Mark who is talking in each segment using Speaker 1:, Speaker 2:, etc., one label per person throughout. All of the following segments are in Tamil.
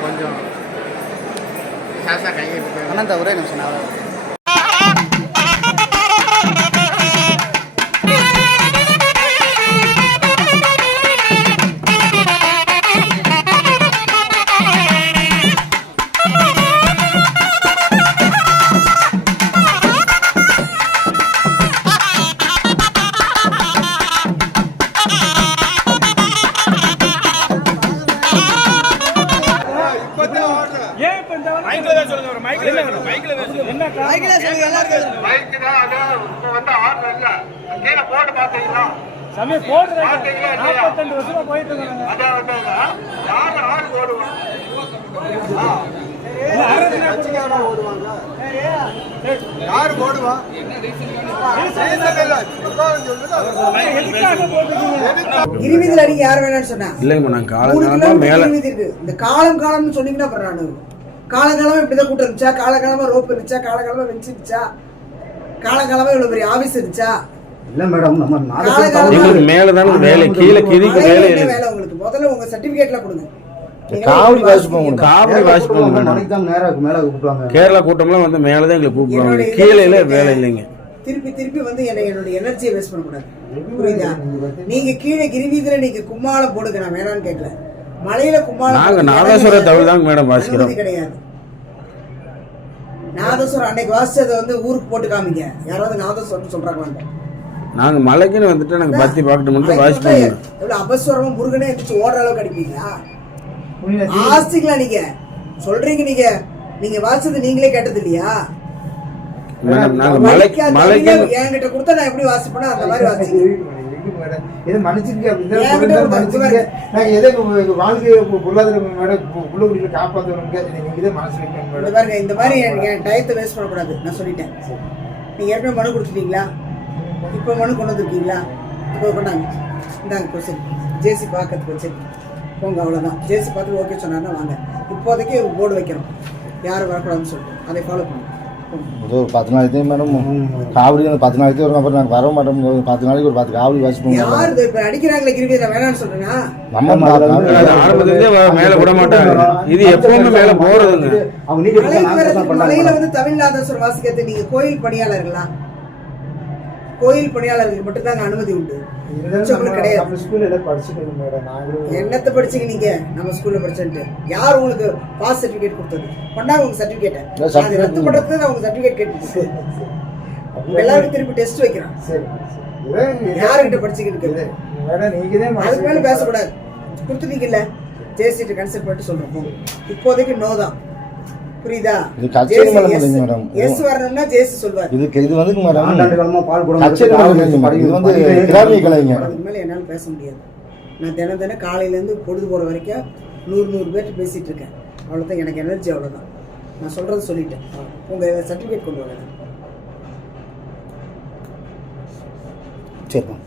Speaker 1: கொஞ்சம் சாசா கையை
Speaker 2: அண்ணா ஒரே நிமிஷம் நான்
Speaker 1: தான் அது வந்து ஆர்டர் இல்லை. கீழே போட்டு
Speaker 3: வருஷமா போயிட்டு இருக்காங்க
Speaker 1: அதான் வந்து யார் ஆள் ஓடுவோம் யார் ஓடுவா
Speaker 4: இருபதுல அடிக்க யார் வேணாம்னு சொன்னா.
Speaker 5: நான் மேல
Speaker 4: இருபது இருக்கு. இந்த காலம் காலம்னு சொன்னீங்கன்னா அப்புறம் நானு காலங்காலமா இப்படிதான் கூட்டம் இருந்துச்சா? காலங்காலமா ரோப் இருந்துச்சா? காலங்காலமா வெஞ்ச் இருந்துச்சா? காலங்காலமா இவ்வளவு பெரிய ஆபீஸ் இருந்துச்சா?
Speaker 2: இல்ல மேடம் நம்ம
Speaker 5: எங்களுக்கு மேலதானே வேலை கீழே
Speaker 4: மழையில
Speaker 5: வேலை
Speaker 4: வேலை உங்களுக்கு? முதல்ல உங்க சர்டிபிகேட்ல கொடுங்க. நீங்க
Speaker 5: காவடி வாசி போகணும்? காவடி வாசி போகணும்
Speaker 2: தான் மேல
Speaker 5: கேரளா கூட்டம்லாம் வந்து மேலதான் எங்களை கூப்பிடுவாங்க. கீழே வேலை இல்லைங்க.
Speaker 4: திருப்பி திருப்பி வந்து என்னை என்னோட எனர்ஜியை வேஸ்ட் பண்ணக்கூடாது. புரியுதா? நீங்க கீழே கிரிவீதியில நீங்க கும்மாளம் போடுங்க நான் வேணாம்னு கேட்கல. மலையில கும்மாளம்
Speaker 5: நாங்க. நாதஸ்வர தமிழ் தாங்க மேடம் வாசிக்கிறோம்.
Speaker 4: கிடையாது. நாதஸ்வரம் அன்னைக்கு வாசிச்சதை வந்து ஊருக்கு போட்டு காமிங்க. யாராவது நாதஸ்வரம் சொல்றாங்களாங்க
Speaker 5: நாங்க மலைக்குன்னு வந்துட்டு நாங்க பத்தி பார்க்கட்டு மட்டும் வாசி பண்ணுவோம்
Speaker 4: எவ்வளவு அபஸ்வரமும் முருகனே எந்திரிச்சு ஓடுற அளவுக்கு அடிப்பீங்களா? ஆஸ்திங்களா நீங்க. சொல்றீங்க நீங்க. நீங்க வாசிச்சது நீங்களே கேட்டது இல்லையா?
Speaker 5: மேடம் நாங்க மலை
Speaker 4: மலைக்கு
Speaker 5: மலைக்கு
Speaker 4: என்கிட்ட கொடுத்தா நான் எப்படி வாசிப்பேனோ அந்த மாதிரி வாசிங்க.
Speaker 2: இது மன்னிச்சிருக்க
Speaker 4: ஏன் கிட்ட ஒரு பத்து
Speaker 2: மன்னிச்சிருக்க நான் எதை உங்க பொருளாதார மேடம் உள்ள குடியில காப்பாற்றணும் நீங்க இதே மனசு வைக்கணும்
Speaker 4: இந்த
Speaker 2: மேடம்
Speaker 4: பாருங்க இந்த மாதிரி என் டயத்தை வேஸ்ட் பண்ணக்கூடாது. நான் சொல்லிட்டேன். நீங்க ஏற்கனவே மனு கொடுத்துட்டீங்களா? இப்போ மனு கொண்டு வந்திருக்கீங்களா? இப்போ கொண்டாங்க. இந்தாங்க கொஸ்டின் ஜேசி பார்க்கறதுக்கு வச்சு போங்க அவ்வளோதான் ஜேசி பார்த்து ஓகே சொன்னாருன்னா வாங்க. இப்போதைக்கு போர்டு வைக்கிறோம். யாரும் வரக்கூடாதுன்னு சொல்லிட்டு. அதை ஃபாலோ பண்ணுங்க. போங்க.
Speaker 6: ஒரு பத்து நாளைக்கு மேடம். காவடி வந்து பத்து நாளைக்கு வரும் அப்புறம் நாங்கள் வர மாட்டோம். ஒரு பத்து நாளைக்கு ஒரு பத்து காவடி வாசிப்போம்
Speaker 4: இது? அடிக்கிறாங்களே கிருவியில் வேணாம்னு சொல்றேன்னா
Speaker 6: நம்ம
Speaker 5: அது ஆரம்பத்திலே வ- மேல விட மாட்டாங்க. இது எப்பவுமே மேல போறதுங்க.
Speaker 2: அவங்க நீங்க
Speaker 4: வந்து தமிழ்நாதஸ்வரம் வாசிக்கிறது நீங்க கோயில் பணியாளர்களா? கோயில் பணியாளர்களுக்கு மட்டும்தாங்க அனுமதி உண்டு. கிடையாது. என்னத்தை படிச்சீங்க நீங்க? நம்ம ஸ்கூல்ல படிச்சுட்டு யார் உங்களுக்கு பாஸ் சர்டிபிகேட் கொடுத்தது? கொண்டாங்க உங்க சர்டிபிகேட்டை
Speaker 6: certificate
Speaker 4: ரத்து பண்றதுக்கு நான் உங்க சர்டிபிகேட் கேட்டு எல்லாருக்கும் திருப்பி டெஸ்ட்
Speaker 2: சரி.
Speaker 4: யாருக்கிட்ட படிச்சுக்கிட்டு அதுக்கு மேல பேசக்கூடாது. கொடுத்துட்டீங்கல்ல? ஜேசிட்டு கன்சல்ட் பண்ணிட்டு சொல்றோம். இப்போதைக்கு நோ தான். புரியுதா?
Speaker 6: இது கச்சேரி மேல இல்லைங்க மேடம்.
Speaker 4: எஸ் வரணும்னா ஜேசி சொல்வார்.
Speaker 6: இது வந்துங்க
Speaker 2: ஆண்டாண்டு
Speaker 6: மேடம்.
Speaker 2: காலமா பால் குடம்
Speaker 6: கச்சேரி மேல இல்லைங்க மேடம். இது வந்து கிராமிய கலைங்க.
Speaker 4: அதுக்கு மேல என்னால பேச முடியாது. நான் தினம் தினம் காலையில இருந்து பொழுது போற வரைக்கும் நூறு நூறு பேர்ட்டு பேசிட்டு இருக்கேன். அவ்வளவுதான். எனக்கு எனர்ஜி அவ்வளவுதான். நான் சொல்றது சொல்லிட்டேன். உங்க சர்டிபிகேட் கொண்டு வரேன்.
Speaker 2: சரிப்பா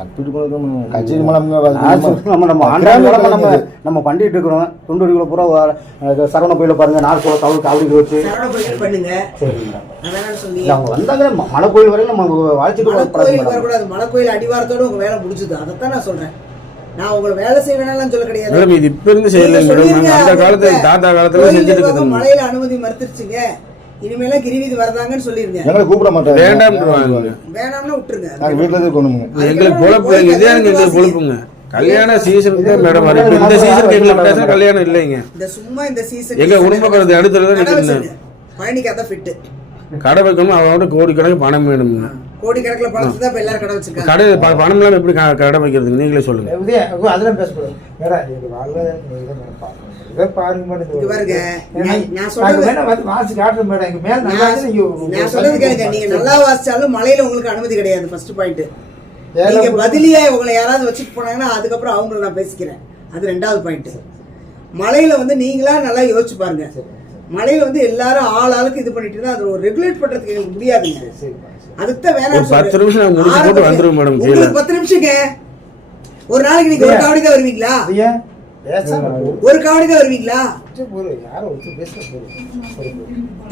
Speaker 6: சர்டிஃபிகேட் கொடுக்கணும் கச்சேரி மேல
Speaker 2: நான் சொல்றேன், நம்ம நம்ம காலமா நம்ம நம்ம பண்ணிட்டு இருக்கிறோம். தொண்டடிகளை பூரா அஹ், சரவண கோயில பாருங்க நார் சோள தவிர காவடி வச்சு. அவங்க வந்தாங்க மலை கோயில் வரைக்கும் நம்ம வாழ்த்துட்டு வரக்கூடாது.
Speaker 4: மலை கோயில் அடிவாரத்தோட உங்க வேலை முடிஞ்சுது. அதைத்தான் நான் சொல்றேன். நான் உங்களை வேலை செய்ய வேணாம்னு சொல்ல கிடையாது.
Speaker 5: மேடம் இது இப்ப இருந்து செய்யலைங்க மேடம். நாங்க அந்த காலத்துல தாத்தா காலத்துல செஞ்சுட்டு
Speaker 4: மலையில அனுமதி மறுத்துருச்சுங்க. இனிமேலாம் கிரிவீதி வரதாங்கன்னு சொல்லிருங்க
Speaker 6: எங்களை கூப்பிட மாட்டாங்க.
Speaker 5: வேண்டாம்ன்றவாங்க
Speaker 4: வேணாம்னா விட்டுருங்க.
Speaker 6: நாங்கள் வீட்டில் இருந்து கொண்டு போங்க
Speaker 5: எங்களுக்கு பொழப்பு இதே எனக்கு எங்களுக்கு பொழப்புங்க. கல்யாண சீசனுக்கு தான் மேடம் இப்ப இந்த சீசனுக்கு எங்களுக்கு பேச கல்யாணம் இல்லைங்க.
Speaker 4: இந்த சும்மா இந்த சீசன்
Speaker 5: எங்க குடும்ப கருத்து அடுத்தது நிற்கிறேன்
Speaker 4: வச்சிருங்க. பழனிக்கு அதான் ஃபிட்டு
Speaker 5: கடை வைக்கணும் அவனோட கோடிக்கணக்கு பணம் வேணுங்க
Speaker 4: கோடி கணக்கில் பணத்தை தான் இப்ப எல்லாரும் கடை வச்சிருக்காங்க.
Speaker 5: கடை ப- பணம் இல்லாம எப்படி க- கடை வைக்கிறதுங்க? நீங்களே சொல்லுங்க.
Speaker 2: அதெல்லாம் பேசக்கூடாது. மேடம்
Speaker 7: பாருங்க மேடம்.
Speaker 4: பாருங்க. நான் சொல்றது
Speaker 7: வாசி காட்டுறோம் மேடம். எங்க மேல நல்லா
Speaker 4: நான்
Speaker 7: இருக்கு, நீங்க
Speaker 4: நான் சொல்றது கேளுங்க. நீங்க நல்லா வாசிச்சாலும் மலையில உங்களுக்கு அனுமதி கிடையாது ஃபர்ஸ்ட் பாயிண்ட் நீங்க பதிலியா உங்களை யாராவது வச்சுட்டு போனாங்கன்னா அதுக்கப்புறம் அவங்கள நான் பேசிக்கிறேன். அது ரெண்டாவது பாயிண்ட் மலையில வந்து நீங்களா நல்லா யோசிச்சு பாருங்க. மலையில வந்து எல்லாரும் ஆள் ஆளுக்கு இது பண்ணிட்டு இருந்தா அது ஒரு ரெகுலேட் பண்றதுக்கு எங்களுக்கு முடியாதுங்க. அதுக்கு தான்
Speaker 5: ஒரு
Speaker 4: வேணாம்
Speaker 5: பத்து நிமிஷம்
Speaker 4: உங்களுக்கு பத்து நிமிஷங்க. ஒரு நாளைக்கு நீங்க ஒரு காவடி தான் வருவீங்களா. ஒரு காவடி தான் வருவீங்களா.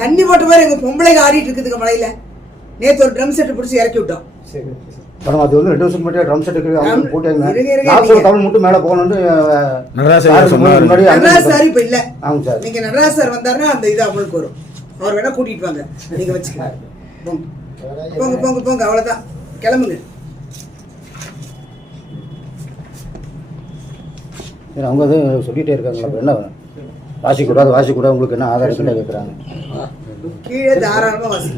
Speaker 4: தண்ணி போட்ட மாதிரி எங்க பொம்பளைங்க ஆடிட்டு இருக்குதுங்க மலையில நேத்து ஒரு ட்ரம் செட் பிடிச்சி இறக்கி விட்டோம்.
Speaker 2: மேடம் அது வந்து ரெண்டு வருஷம் முன்னாடி ட்ரம் செட்டுக்கு போட்டாங்க. தமிழ் மட்டும் மேலே போகணும்னு
Speaker 5: நடராஜ்
Speaker 4: சார் இப்ப இல்ல.
Speaker 2: ஆமாம் சார்.
Speaker 4: நீங்க நடராஜ் சார் வந்தாருன்னா அந்த இது அமலுக்கு வரும். அவர் வேணா கூட்டிட்டு வாங்க. நீங்க வச்சுக்க போங்க. போங்க போங்க போங்க. அவ்வளவுதான். கிளம்புங்க.
Speaker 2: ஏன்னா அவங்க அது சொல்லிகிட்டே இருக்காங்க. அப்புறம் என்ன வாசிக்கூடாது வாசிக்கூடாது உங்களுக்கு என்ன ஆதாரம் கிட்ட கேட்குறாங்க
Speaker 4: கீழே தாராளமாக வாசி.